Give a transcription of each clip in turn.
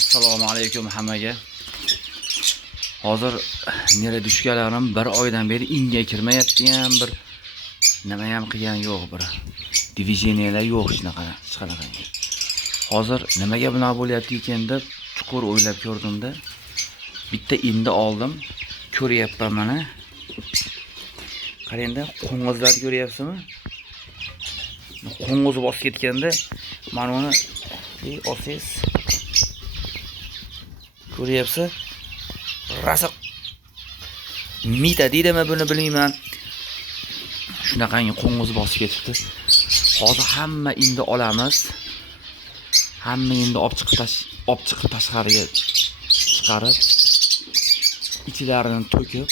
Assalomu alaykum hammaga. Hozir nere tushganlarim bir oydan beri inga kirmayapti ham, bir nima ham qilgan yo'q, bir divizioniyalar yo'q hech qanaqa. Hozir nimaga bunaqa bo'lyapti ekan deb chuqur o'ylab ko'rdimda, bitta endi oldim. Ko'ryapman mana. Qarangda, qo'ng'izlar ko'ryapsizmi? Qo'ng'iz bosib ketganda mana uni olsangiz ko'ryapsiz? Rasa mita deydimi buni bilmayman. Shunaqangi qo'ng'iz bosib ketibdi. Hozir hamma endi olamiz. Hamma endi olib chiqib tashqariga chiqarib, ichlarini to'kib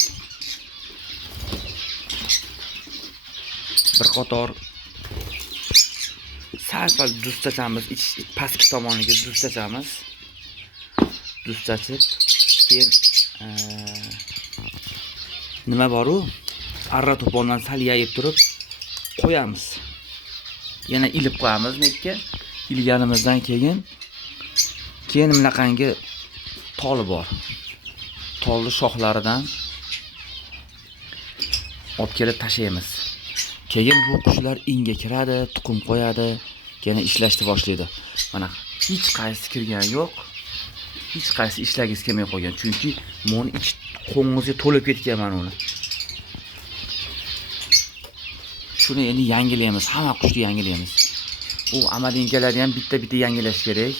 bir qator sal-pal dustachamiz, pastki tomoniga dustachamiz. Dustachib, keyin nima bor-u? Arra to'pondan sal yayib turib qo'yamiz. Yana ilib qo'yamiz nekka. Ilganimizdan keyin bunaqangi toli bor. Tolni shoxlaridan olib kelib tashlaymiz. Keyin bu qushlar inga kiradi, tuxum qo'yadi, yana ishlashni boshlaydi. Mana hech qaysi kirgani yo'q. Hech qaysi ishlagiz kelmay qo'ygan. Chunki moni ich qo'ng'izga to'lib ketgan mana uni. Shuni endi yangilaymiz, hamma qushni yangilaymiz. U amadinkalarni ham bitta-bitta yangilash kerak.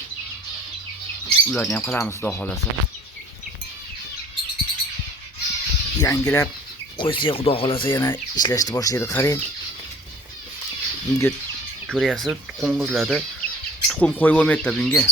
Ularni ham qilamiz, xudo xolasa. Yangilab qo'ysak, xudo xolasa yana ishlashni boshlaydi. Qarang. Bunga ko'ryapsiz, qo'ng'izlarda tuxum qo'yib bo'lmayapti bunga.